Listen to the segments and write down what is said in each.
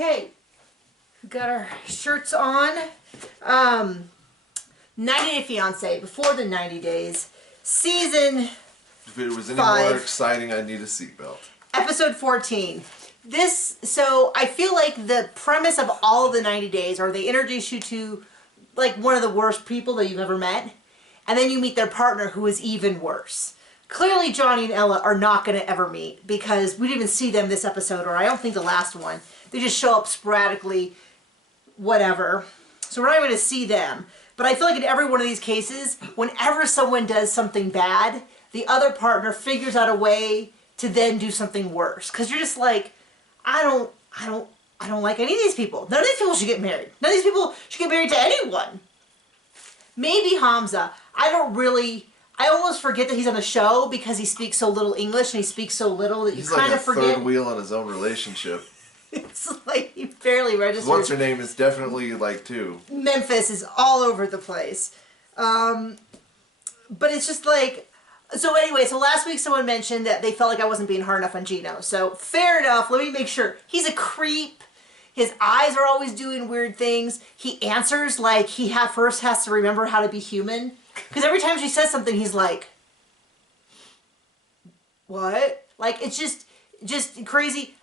Okay, we got our shirts on. 90 Day Fiancé, before the 90 days, season If it was any 5. more exciting, I'd need a seatbelt. Episode 14. So I feel like the premise of all of the 90 days are they introduce you to like one of the worst people that you've ever met, and then you meet their partner who is even worse. Clearly Johnny and Ella are not going to ever meet because we didn't even see them this episode, or I don't think the last one. They just show up sporadically, whatever. So we're not going to see them. But I feel like in every one of these cases, whenever someone does something bad, the other partner figures out a way to then do something worse. Because you're just like, I don't like any of these people. None of these people should get married. None of these people should get married to anyone. Maybe Hamza. I almost forget that he's on the show because he speaks so little English and he speaks so little that you kind of forget. He's like a third wheel in his own relationship. It's like he barely registers. What's her name is definitely like 2. Memphis is all over the place. But it's just like, so anyway, so last week someone mentioned that they felt like I wasn't being hard enough on Gino. So fair enough, let me make sure. He's a creep. His eyes are always doing weird things. He answers like he first has to remember how to be human. Because every time she says something, he's like, what? Like, it's just crazy.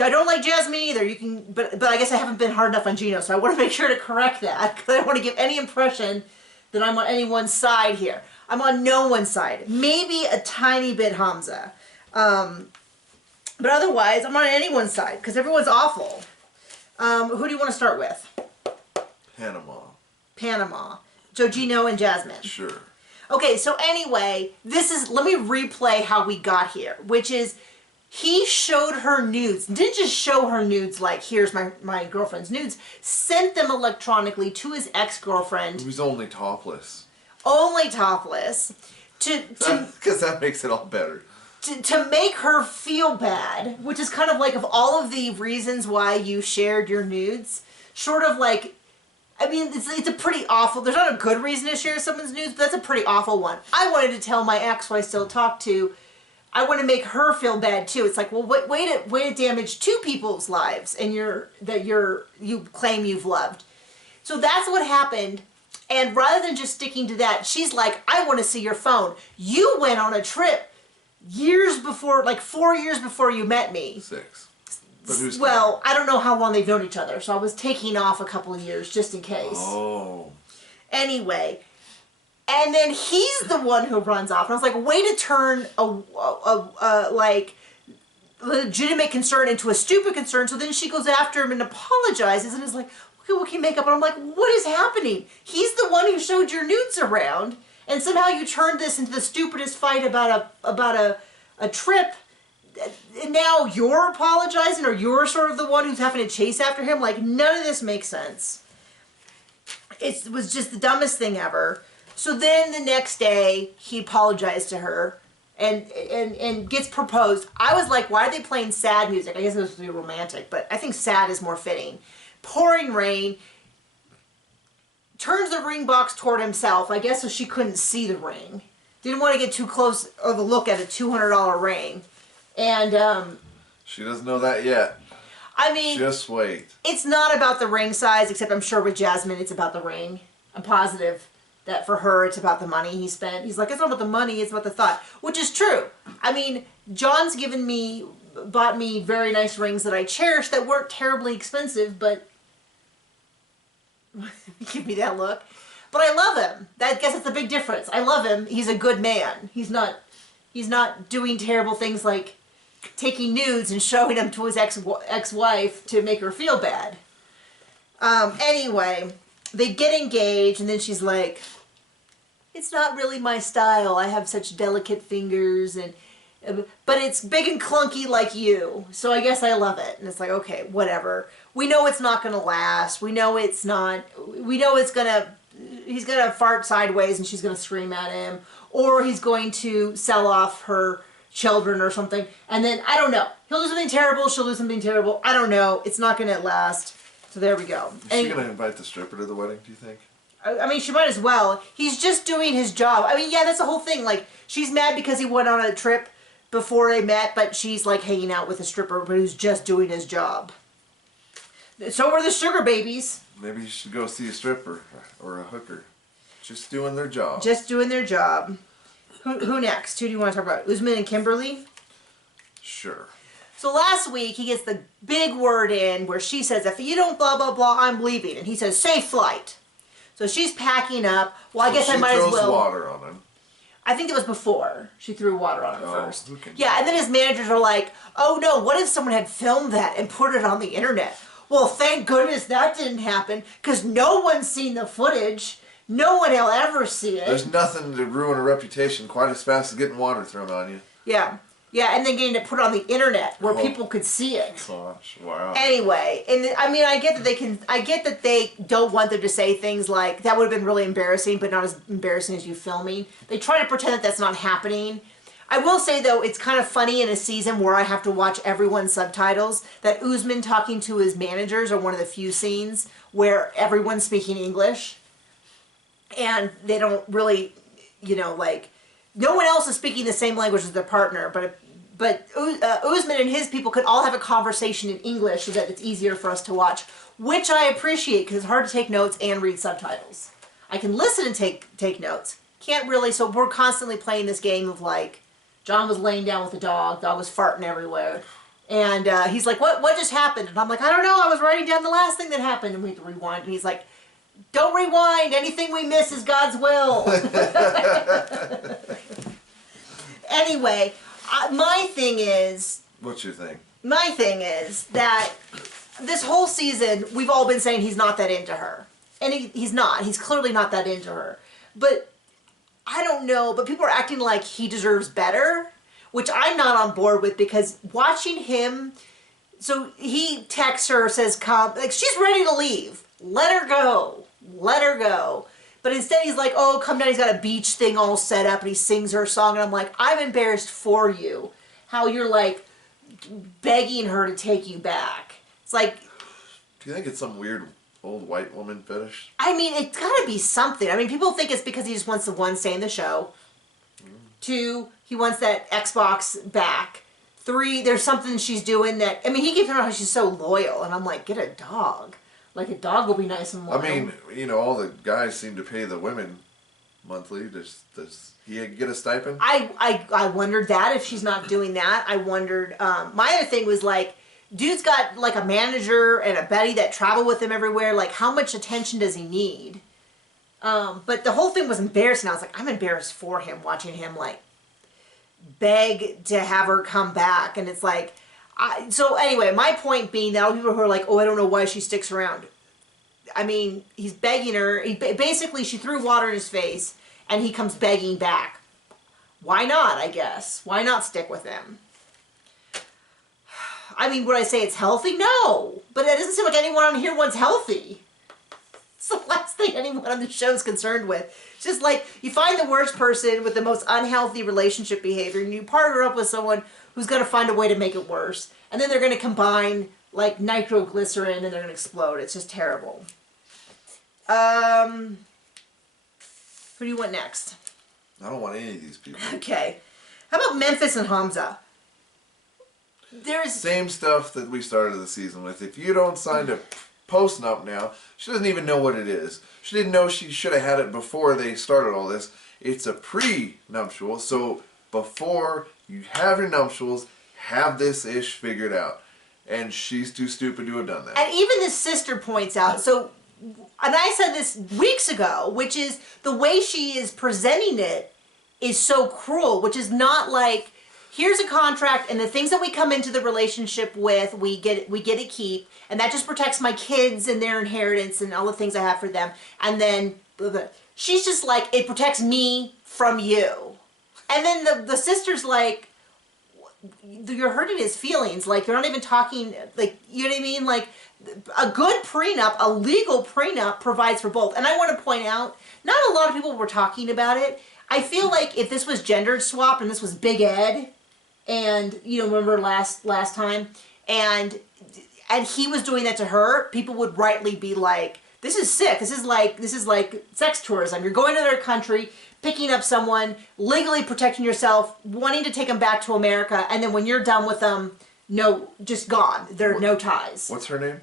I don't like Jasmine either. But I guess I haven't been hard enough on Gino, so I want to make sure to correct that. Because I don't want to give any impression that I'm on anyone's side here. I'm on no one's side. Maybe a tiny bit Hamza. But otherwise, I'm on anyone's side, because everyone's awful. Who do you want to start with? Panama. So Gino and Jasmine. Sure. Okay, so anyway, let me replay how we got here, which is he showed her nudes. Didn't just show her nudes like, here's my girlfriend's nudes. Sent them electronically to his ex-girlfriend. Who's only topless. Only topless. Because that makes it all better. To make her feel bad, which is kind of like, of all of the reasons why you shared your nudes, short of like, I mean, it's a pretty awful, there's not a good reason to share someone's nudes, but that's a pretty awful one. I wanted to tell my ex, who I still talk to, I want to make her feel bad too. It's like, well, way to damage 2 people's lives and you claim you've loved. So that's what happened. And rather than just sticking to that, she's like, I want to see your phone. You went on a trip years before, like 4 years before you met me. 6. But who's well, I don't know how long they've known each other, so I was taking off a couple of years just in case. Oh. Anyway, and then he's the one who runs off. And I was like, way to turn a like legitimate concern into a stupid concern. So then she goes after him and apologizes and is like, okay, what can you make up? And I'm like, what is happening? He's the one who showed your nudes around, and somehow you turned this into the stupidest fight about a trip. And now you're apologizing, or you're sort of the one who's having to chase after him. Like, none of this makes sense. It was just the dumbest thing ever. So then the next day, he apologized to her and gets proposed. I was like, why are they playing sad music? I guess it was to be romantic, but I think sad is more fitting. Pouring rain. Turns the ring box toward himself, I guess so she couldn't see the ring. Didn't want to get too close of a look at a $200 ring. And, she doesn't know that yet. I mean, just wait. It's not about the ring size, except I'm sure with Jasmine it's about the ring. I'm positive that for her it's about the money he spent. He's like, it's not about the money, it's about the thought. Which is true. I mean, John's bought me very nice rings that I cherish that weren't terribly expensive, but give me that look. But I love him. I guess that's the big difference. I love him. He's a good man. He's not doing terrible things like taking nudes and showing them to his ex-wife to make her feel bad. Anyway, they get engaged, and then she's like, it's not really my style. I have such delicate fingers, but it's big and clunky like you, so I guess I love it. And it's like, okay, whatever. We know it's not going to last. We know it's not. We know he's going to fart sideways and she's going to scream at him, or he's going to sell off her children or something, and then, I don't know. He'll do something terrible, she'll do something terrible. I don't know. It's not going to last. So there we go. Is she going to invite the stripper to the wedding, do you think? I mean, she might as well. He's just doing his job. I mean, yeah, that's the whole thing. Like, she's mad because he went on a trip before they met, but she's like hanging out with a stripper who's just doing his job. So were the sugar babies. Maybe you should go see a stripper or a hooker. Just doing their job. Just doing their job. Who next? Who do you want to talk about? Usman and Kimberly? Sure. So last week, he gets the big word in where she says, if you don't blah, blah, blah, I'm leaving. And he says, safe flight. So she's packing up. Well, I guess I might as well. She throws water on him. I think it was before she threw water on him first. Who can Yeah, and then his managers are like, oh no, what if someone had filmed that and put it on the internet? Well, thank goodness that didn't happen, because no one's seen the footage. No one will ever see it. There's nothing to ruin a reputation quite as fast as getting water thrown on you. Yeah. Yeah, and then getting it put on the internet where people could see it. Gosh, wow. Anyway, and I mean, I get that they don't want them to say things like, that would have been really embarrassing, but not as embarrassing as you filming. They try to pretend that that's not happening. I will say, though, it's kind of funny in a season where I have to watch everyone's subtitles, that Usman talking to his managers are one of the few scenes where everyone's speaking English. And they don't really, you know, like, no one else is speaking the same language as their partner, but Usman and his people could all have a conversation in English so that it's easier for us to watch, which I appreciate because it's hard to take notes and read subtitles. I can listen and take notes. Can't really, so we're constantly playing this game of like, John was laying down with the dog was farting everywhere. And he's like, what just happened? And I'm like, I don't know, I was writing down the last thing that happened. And we have to rewind. And he's like, don't rewind. Anything we miss is God's will. Anyway, my thing is... What's your thing? My thing is that this whole season, we've all been saying he's not that into her. And he's not. He's clearly not that into her. But I don't know. But people are acting like he deserves better, which I'm not on board with, because watching him... So he texts her, says, come... Like, she's ready to leave. Let her go. Let her go. But instead he's like, oh, come down. He's got a beach thing all set up and he sings her a song. And I'm like, I'm embarrassed for you. How you're like begging her to take you back. It's like... Do you think it's some weird old white woman fetish? I mean, it's got to be something. I mean, people think it's because he just wants the one stay in the show. 2, he wants that Xbox back. 3, there's something she's doing that... I mean, he keeps talking about how she's so loyal. And I'm like, get a dog. Like, a dog will be nice and loyal. I mean, you know, all the guys seem to pay the women monthly. Does he get a stipend? I wondered that, if she's not doing that. I wondered, my other thing was like, dude's got like a manager and a Betty that travel with him everywhere. Like, how much attention does he need? But the whole thing was embarrassing. I was like, I'm embarrassed for him, watching him like beg to have her come back. And it's like, so anyway, my point being that all people who are like, oh, I don't know why she sticks around. I mean, he's begging her. Basically, she threw water in his face, and he comes begging back. Why not, I guess? Why not stick with him? I mean, would I say it's healthy? No. But it doesn't seem like anyone on here wants healthy. It's the last thing anyone on the show is concerned with. It's just like, you find the worst person with the most unhealthy relationship behavior, and you partner up with someone who's going to find a way to make it worse. And then they're going to combine, like, nitroglycerin, and they're going to explode. It's just terrible. Who do you want next? I don't want any of these people. Okay. How about Memphis and Hamza? There's... Same stuff that we started the season with. If you don't sign a post-nup now, she doesn't even know what it is. She didn't know she should have had it before they started all this. It's a pre-nuptial, so before you have your nuptials, have this ish figured out. And she's too stupid to have done that. And even the sister points out, so, and I said this weeks ago, which is the way she is presenting it is so cruel, which is not like, here's a contract and the things that we come into the relationship with, we get to keep, and that just protects my kids and their inheritance and all the things I have for them. And then blah, blah. She's just like, it protects me from you. And then the sister's like, you're hurting his feelings. Like, you're not even talking, like, you know what I mean? Like, a good prenup, a legal prenup provides for both. And I want to point out, not a lot of people were talking about it. I feel like if this was gender swapped and this was Big Ed, and, you know, remember last time, and he was doing that to her, people would rightly be like, this is sick. This is like sex tourism. You're going to their country, picking up someone, legally protecting yourself, wanting to take them back to America, and then when you're done with them, no, just gone. There are no ties. What's her name?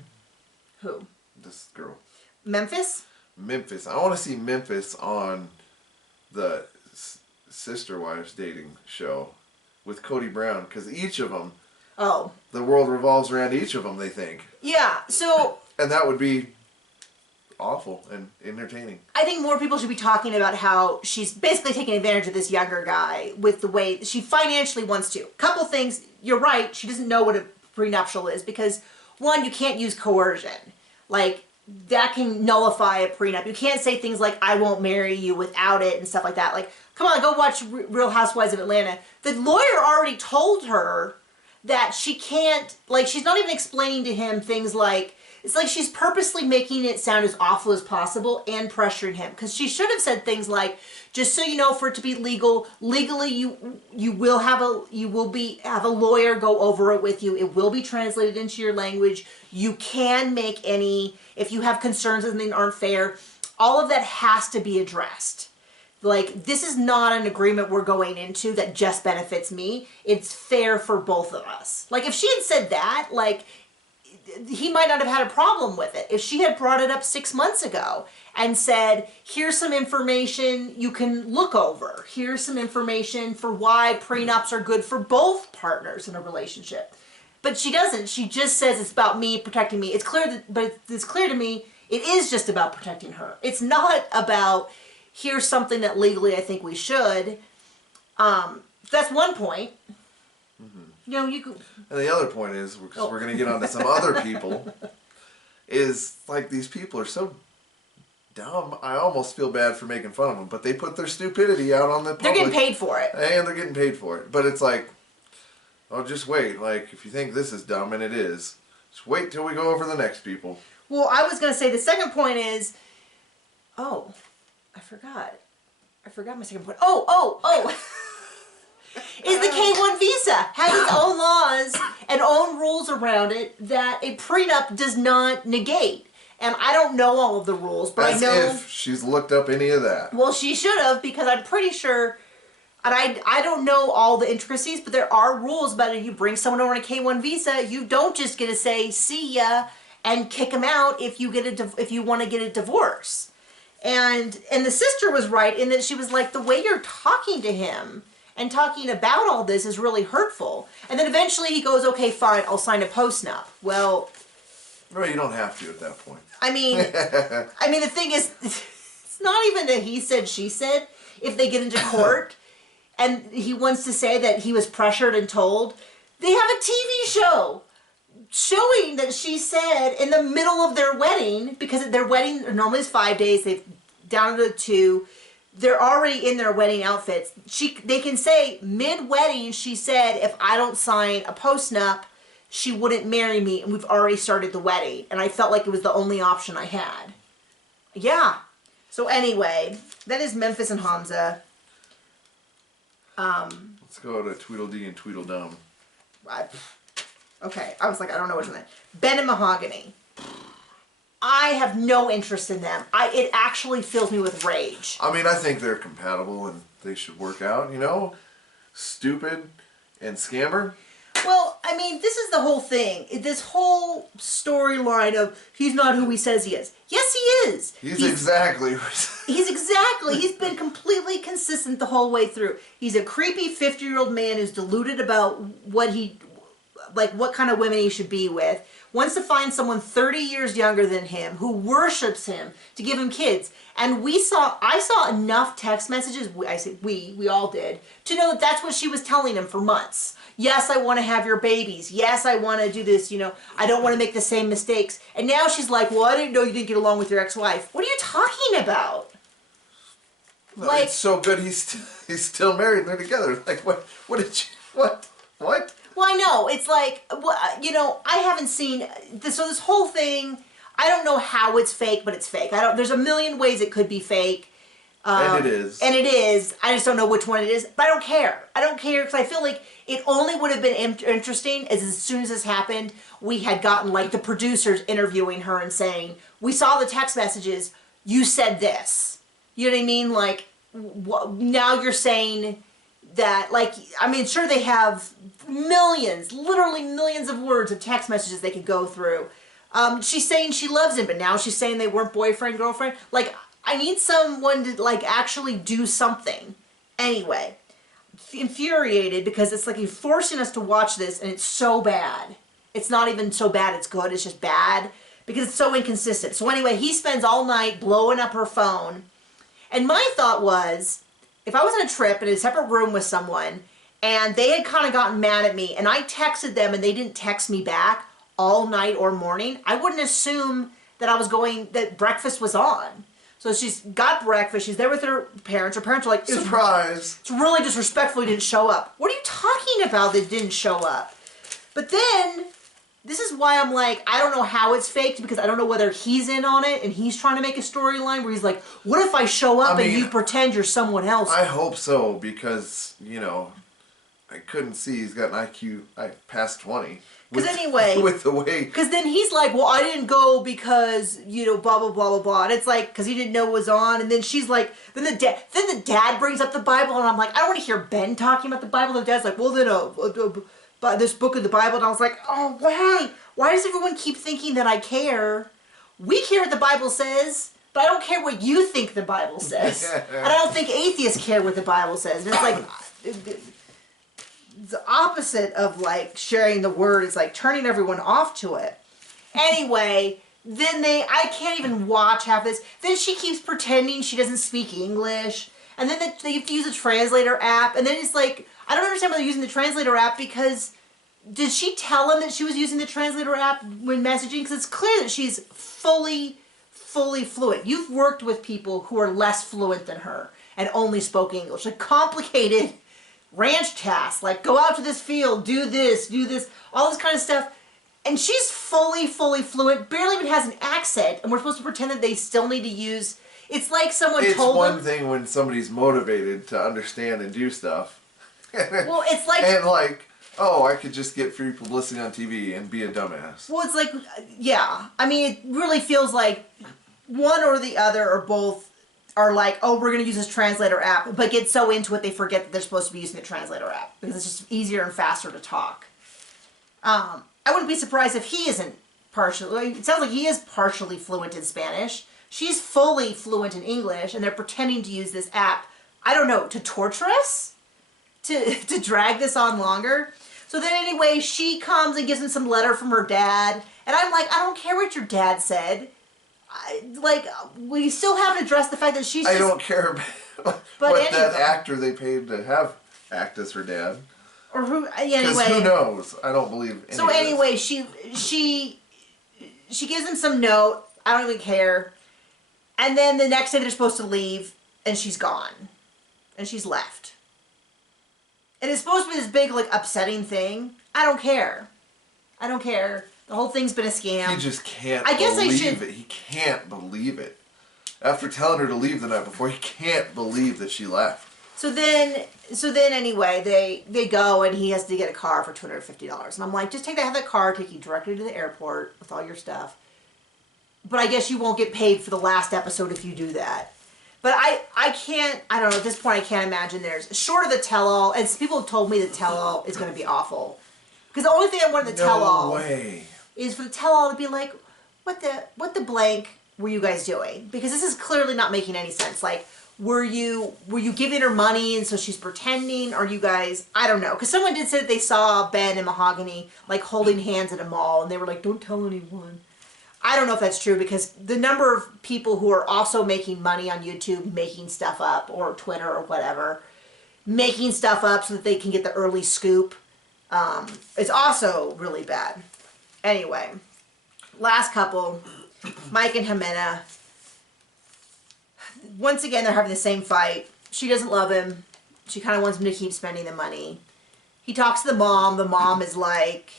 Who? This girl. Memphis? Memphis. I want to see Memphis on the Sister Wives dating show with Cody Brown, because each of them, the world revolves around each of them, they think. Yeah, so... And that would be awful and entertaining. I think more people should be talking about how she's basically taking advantage of this younger guy with the way she financially wants to. Couple things, you're right, she doesn't know what a prenuptial is because, one, you can't use coercion. Like, that can nullify a prenup. You can't say things like, I won't marry you without it and stuff like that. Like, come on, go watch Real Housewives of Atlanta. The lawyer already told her that she can't, like, she's not even explaining to him things like, it's like she's purposely making it sound as awful as possible and pressuring him. Because she should have said things like, just so you know, for it to be legal, legally you will have a lawyer go over it with you. It will be translated into your language. You can make any, if you have concerns that things aren't fair, all of that has to be addressed. Like, this is not an agreement we're going into that just benefits me. It's fair for both of us. Like, if she had said that, like, he might not have had a problem with it. If she had brought it up 6 months ago and said, here's some information you can look over. Here's some information for why prenups are good for both partners in a relationship. But she doesn't. She just says it's about me, protecting me. It's clear but it's clear to me it is just about protecting her. It's not about, here's something that legally I think we should. That's one point. You know, you could... And the other point is, because we're going to get on to some other people, is like these people are so dumb. I almost feel bad for making fun of them, but they put their stupidity out on the public. They're getting paid for it. And they're getting paid for it. But it's like, oh, just wait. Like, if you think this is dumb, and it is, just wait till we go over the next people. Well, I was going to say the second point is, I forgot my second point. Is the K-1 visa. Has its own laws and own rules around it that a prenup does not negate. And I don't know all of the rules, but I know... As if she's looked up any of that. Well, she should have, because I'm pretty sure... And I don't know all the intricacies, but there are rules about it. If you bring someone over on a K-1 visa, you don't just get to say, see ya, and kick them out if you want to get a divorce. And the sister was right in that she was like, the way you're talking to him... and talking about all this is really hurtful. And then eventually he goes, okay, fine, I'll sign a postnup. Well... No, you don't have to at that point. I mean, the thing is, it's not even a he said, she said. If they get into court and he wants to say that he was pressured and told, they have a TV show showing that she said in the middle of their wedding, because their wedding normally is 5 days, they've down to 2, they're already in their wedding outfits. They can say mid-wedding, she said, if I don't sign a postnup, she wouldn't marry me, and we've already started the wedding. And I felt like it was the only option I had. Yeah. So anyway, that is Memphis and Hamza. Let's go to Tweedledee and Tweedledum. Okay, I was like, I don't know which one. Ben and Mahogany. I have no interest in them. It actually fills me with rage. I mean, I think they're compatible and they should work out, you know? Stupid and scammer. Well, I mean, this is the whole thing. This whole storyline of he's not who he says he is. Yes, he is. He's exactly. He's been completely consistent the whole way through. He's a creepy 50-year-old man who's deluded about what kind of women he should be with. Wants to find someone 30 years younger than him who worships him to give him kids. And I saw enough text messages, we all did, to know that that's what she was telling him for months. Yes, I want to have your babies. Yes, I want to do this, I don't want to make the same mistakes. And now she's like, well, I didn't know you didn't get along with your ex-wife. What are you talking about? No, it's so good he's still married and they're together. Like, what? Well, I know. It's like, I haven't seen this. So this whole thing, I don't know how it's fake, but it's fake. There's a million ways it could be fake. And it is. And it is. I just don't know which one it is. But I don't care. I don't care because I feel like it only would have been interesting as soon as this happened, we had gotten like the producers interviewing her and saying, we saw the text messages. You said this. You know what I mean? Like, now you're saying that, like, I mean, sure they have millions, literally millions of words of text messages they could go through. She's saying she loves him, but now she's saying they weren't boyfriend, girlfriend. Like, I need someone to, like, actually do something. Anyway, infuriated because it's like he's forcing us to watch this, and it's so bad. It's not even so bad it's good, it's just bad because it's so inconsistent. So anyway, he spends all night blowing up her phone. And my thought was, if I was on a trip in a separate room with someone, and they had kind of gotten mad at me, and I texted them and they didn't text me back all night or morning, I wouldn't assume that breakfast was on. So she's got breakfast, she's there with her parents are like, surprise! It's really disrespectful he didn't show up. What are you talking about that didn't show up? But then, this is why I'm like, I don't know how it's faked, because I don't know whether he's in on it and he's trying to make a storyline where he's like, what if I show up and you pretend you're someone else? I hope so, because, I couldn't see he's got an IQ past 20. Because anyway, with the way, because then he's like, well, I didn't go because blah blah blah blah blah, and it's like because he didn't know it was on, and then she's like, then the dad brings up the Bible, and I'm like, I don't want to hear Ben talking about the Bible. The dad's like, well then this book of the Bible, and I was like, oh why does everyone keep thinking that I care? We care what the Bible says, but I don't care what you think the Bible says, and I don't think atheists care what the Bible says. And it's like. The opposite of like sharing the word is like turning everyone off to it. Anyway, then I can't even watch half this. Then she keeps pretending she doesn't speak English. And then they have to use a translator app. And then it's like, I don't understand why they're using the translator app, because did she tell him that she was using the translator app when messaging? Because it's clear that she's fully fluent. You've worked with people who are less fluent than her and only spoke English. Like complicated ranch tasks, like go out to this field, do this, all this kind of stuff. And she's fully fluent, barely even has an accent, and we're supposed to pretend that they still need to use... It's like someone told them... It's one thing when somebody's motivated to understand and do stuff. Well, it's like... And like, oh, I could just get free publicity on TV and be a dumbass. Well, it's like, yeah. I mean, it really feels like one or the other or both are like, oh, we're going to use this translator app, but get so into it they forget that they're supposed to be using the translator app because it's just easier and faster to talk. I wouldn't be surprised if he isn't partially, it sounds like he is partially fluent in Spanish. She's fully fluent in English, and they're pretending to use this app, I don't know, to torture us? To drag this on longer? So then anyway, she comes and gives him some letter from her dad, and I'm like, I don't care what your dad said. We still haven't addressed the fact that she's I don't care about that actor they paid to have act as her dad. Or who, anyway. Because who knows? I don't believe any So of anyway, this. she gives him some note. I don't even care. And then the next day they're supposed to leave, and she's gone. And she's left. And it's supposed to be this big, like, upsetting thing. I don't care. I don't care. The whole thing's been a scam. He just can't believe it. He can't believe it. After telling her to leave the night before, he can't believe that she left. So then anyway, they go, and he has to get a car for $250. And I'm like, just have that car take you directly to the airport with all your stuff. But I guess you won't get paid for the last episode if you do that. But I can't, I don't know, at this point I can't imagine there's, short of the tell-all, and people have told me the tell-all is going to be awful. Because the only thing I wanted the tell-all... No way. Is for the tell-all to be like, what the blank were you guys doing? Because this is clearly not making any sense. Like, were you giving her money and so she's pretending? Are you guys, I don't know. Because someone did say that they saw Ben and Mahogany, like, holding hands at a mall, and they were like, don't tell anyone. I don't know if that's true, because the number of people who are also making money on YouTube, making stuff up, or Twitter or whatever, making stuff up so that they can get the early scoop, is also really bad. Anyway, last couple, Mike and Ximena. Once again, they're having the same fight. She doesn't love him. She kind of wants him to keep spending the money. He talks to the mom. The mom is like,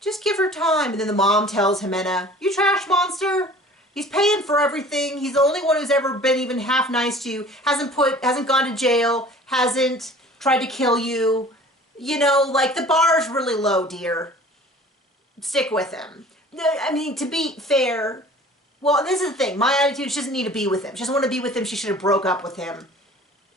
just give her time. And then the mom tells Ximena, you trash monster. He's paying for everything. He's the only one who's ever been even half nice to you. Hasn't gone to jail. Hasn't tried to kill you. You know, like, the bar's really low, dear. Stick with him. I mean, to be fair, well, this is the thing. My attitude, she doesn't need to be with him. She doesn't want to be with him. She should have broke up with him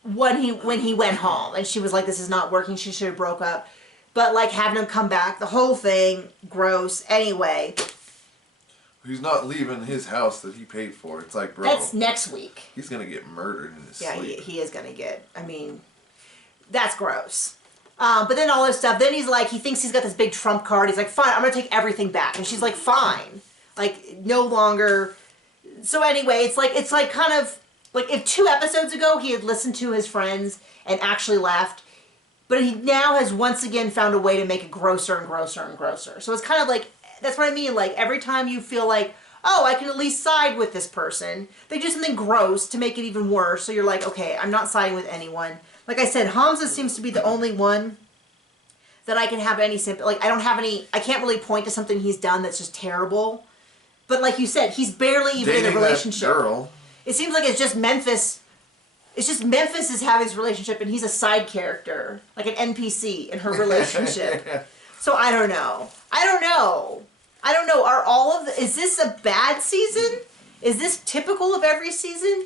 when he went home. And she was like, this is not working. She should have broke up. But, like, having him come back, the whole thing, gross. Anyway. He's not leaving his house that he paid for. It's like, bro. That's next week. He's going to get murdered in his Yeah, sleep. he is going to get, I mean, that's gross. But then all this stuff, then he's like, he thinks he's got this big trump card. He's like, fine, I'm going to take everything back. And she's like, fine. Like, no longer. So anyway, it's like kind of, like if 2 episodes ago he had listened to his friends and actually left, but he now has once again found a way to make it grosser and grosser and grosser. So it's kind of like, that's what I mean. Like every time you feel like, oh, I can at least side with this person, they do something gross to make it even worse. So you're like, okay, I'm not siding with anyone. Like I said, Hamza seems to be the only one that I can have any sympathy. Like I can't really point to something he's done that's just terrible. But like you said, he's barely even in a relationship. That girl. It seems like it's just Memphis. It's just Memphis is having his relationship and he's a side character, like an NPC in her relationship. So I don't know. Are all of is this a bad season? Is this typical of every season?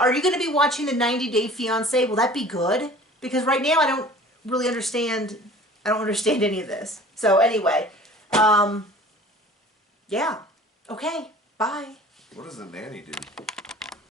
Are you going to be watching the 90-Day Fiancé? Will that be good? Because right now I don't really understand. I don't understand any of this. So anyway, yeah. Okay. Bye. What does the nanny do?